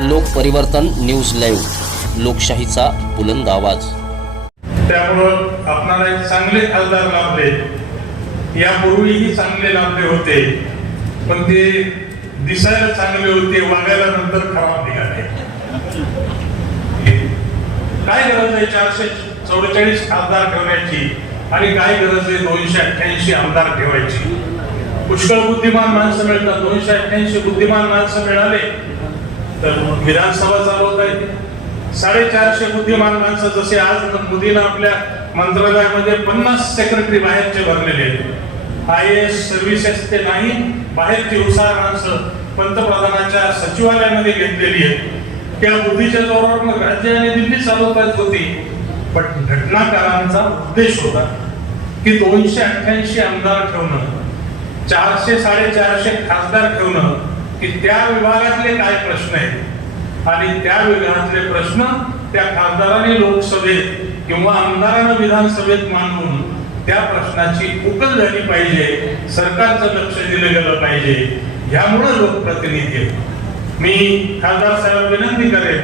लोकपरिवर्तन news live लोकशाहीचा बुलंद आवाज. त्यामुळं आपणाला एक चांगले खासदार लाभले. यापूर्वीही चांगले लाभले होते पण ते दिसायला चांगले होते वागायला नंतर खराब निघाले. काय गरज आहे चारशे चौवेचाळीस खासदार ठेवण्याची? आणि काय गरज आहे दोनशे अठ्ठ्याऐंशी आमदार ठेवायची? पुष्कळ बुद्धिमान माणसं मिळतात दोनशे अठ्ठ्याऐंशी बुद्धिमान माणसं मिळाले तर मग विधानसभा चालवता येते साडेचारशे बुद्धिमान माणसं जसे आज मोदीनं आपल्या मंत्रालयामध्ये पन्नास सेक्रेटरी बाहेरचे भरलेले आहेत. आय एस सर्व्हिसेस ते नाही बाहेरची हुशार माणसं पंतप्रधानाच्या सचिवालयामध्ये घेतलेली आहेत. त्या बुद्धीच्या जोरावर मग राज्य आणि दिल्ली चालवता होती. पण घटनाकारांचा उद्देश होता की दोनशे अठ्ठ्याऐंशी आमदार ठेवणं चारशे साडेचारशे खासदार ठेवणं की त्या विभागातले काय प्रश्न आहेत आणि त्या विभागातले प्रश्न त्या खासदाराने लोकसभेत किंवा आमदारानं विधानसभेत मांडून त्या प्रश्नाची उकल झाली पाहिजे सरकारचं लक्ष दिलं गेलं पाहिजे ह्यामुळे लोकप्रतिनिधी आहेत. मी खासदार साहेब विनंती करेन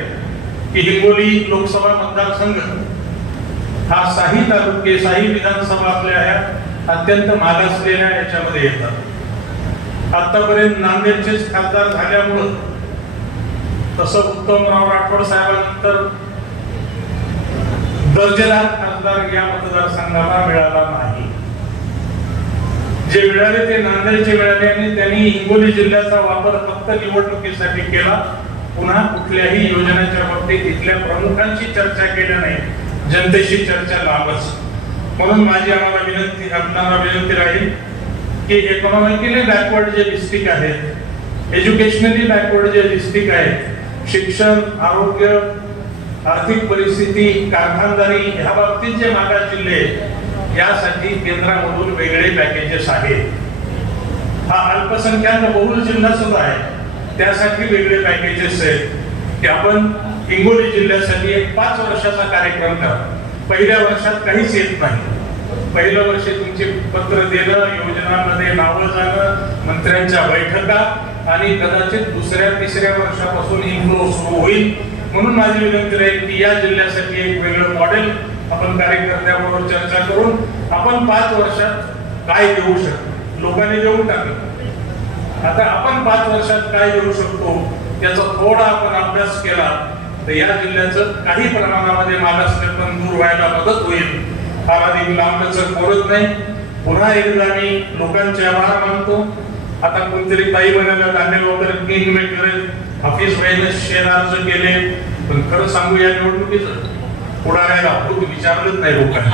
की हिंगोली लोकसभा मतदारसंघ हा साही तालुके साही विधानसभा आपल्या अत्यंत मागासलेल्या याच्यामध्ये येतात आतापर्यंत नांदेडचेच खासदार झाल्यामुळं तसं उत्तमराव राठोड साहेबांनंतर दर्जेदार खासदार या मतदारसंघाला मिळाला नाही. जे मिळाले ते नांदेडचे मिळाले आणि त्यांनी हिंगोली जिल्ह्याचा वापर फक्त निवडणुकीसाठी केला. पुन्हा कुठल्याही योजनेच्या बाबतीत इथल्या प्रमुखांची चर्चा केली नाही. जनतेशी चर्चा लाभच. म्हणून माझी आम्हाला विनंती आपणाला विनंती राहील की इकॉनॉमिकली बॅकवर्ड जे डिस्ट्रिक्ट आहेत एज्युकेशनली बॅकवर्ड जे डिस्ट्रिक्ट आहेत शिक्षण आरोग्य आर्थिक परिस्थिती कारखानदारी ह्या बाबतीत जे मागास जिल्हे यासाठी केंद्रामधून वेगळे पॅकेजेस आहेत. हा अल्पसंख्याक बहुल जिल्हा सुद्धा आहे. त्यासाठी वेगळे पॅकेजेस आहेत. की आपण हिंगोली जिल्ह्यासाठी एक पाच वर्षाचा कार्यक्रम करा. पहिल्या वर्षात काहीच येत नाही. पहिलं वर्ष तुमचे पत्र देणं योजनांमध्ये नावं जाणं मंत्र्यांच्या बैठका आणि कदाचित दुसऱ्या तिसऱ्या वर्षापासून इन्फ्लो सुरू होईल. म्हणून माझी विनंती राहील की या जिल्ह्यासाठी एक वेगळं मॉडेल आपण कार्यकर्त्याबरोबर चर्चा करून आपण पाच वर्षात काय देऊ शकतो? लोकांनी देऊन टाकलं. आता आपण पाच वर्षात काय देऊ शकतो? त्याचा थोडा आपण अभ्यास केला तर या जिल्ह्याचं काही प्रमाणामध्ये मागासलेपण दूर व्हायला मदत होईल. हा अधिक लांबच बोलत नाही. पुन्हा एकदा मी लोकांचे आभार मानतो. आता कोणतरी ताई म्हणाला धान्य वगैरे किंग मेकर करेल भाईने शेर अर्ज केले. पण खरं सांगू या निवडणुकीचं पुढाऱ्याला भूत विचारलंच नाही लोकांनी.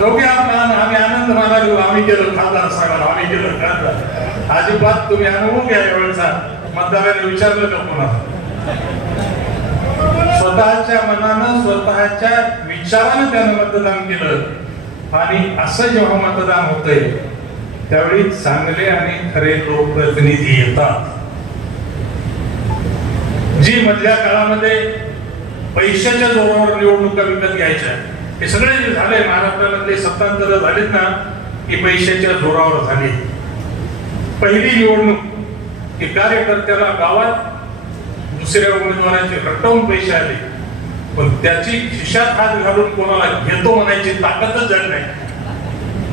रोगी आम्ही आनंद मानालो आम्ही केलं खासदार साहेबांना आम्ही केलं खासदार. अजिबात तुम्ही अनुभव घ्या एवढा मतदाराने विचारलं का पुन्हा स्वतःच्या मनानं स्वतःच्या विचारानं त्यानं मतदान केलं. आणि असं जेव्हा मतदान होतंय त्यावेळी चांगले आणि खरे लोकप्रतिनिधी येतात. जी मधल्या काळामध्ये पैशाच्या जोरावर निवडणुका विकत घ्यायच्या हे सगळे जे झाले महाराष्ट्रामधले सत्तांतर झालेत ना की पैशाच्या जोरावर झाली. पहिली निवडणूक की कार्यकर्त्याला गावात दुसऱ्या उमेदवाराचे रक्कम पैसे आले. पण त्याची खिशात हात घालून कोणाला घेतो म्हणायची ताकदच झाली नाही.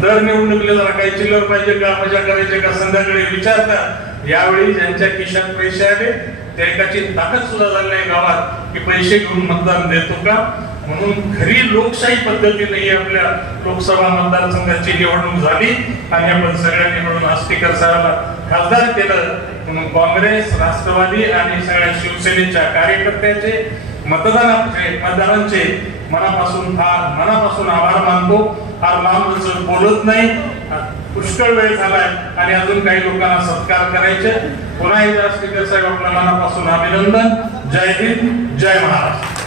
दर निवडणुकीला जरा काही चिल्लर पाहिजे का मजा करायचे का संध्याकाळी विचारतात यावेळी ज्यांच्या खिशात पैसे आले त्या एकाची ताकद सुद्धा झाली नाही गावात की पैसे घेऊन मतदान देतो का? म्हणून खरी लोकशाही पद्धतीने ही आपल्या लोकसभा मतदारसंघाची निवडणूक झाली. आणि आपण सगळ्यांनी मिळून आस्तिकर खासदार केलं. म्हणून काँग्रेस राष्ट्रवादी आणि सगळ्या शिवसेनेच्या कार्यकर्त्याचे मतदानाचे मतदारांचे मनापासून फार मनापासून आभार मानतो. फार लांब बोलत नाही. पुष्कळ वेळ झालाय आणि अजून काही लोकांना सत्कार करायचे. पुन्हा एकदा स्पीकर साहेब आपल्या मनापासून अभिनंदन. जय हिंद जय महाराष्ट्र.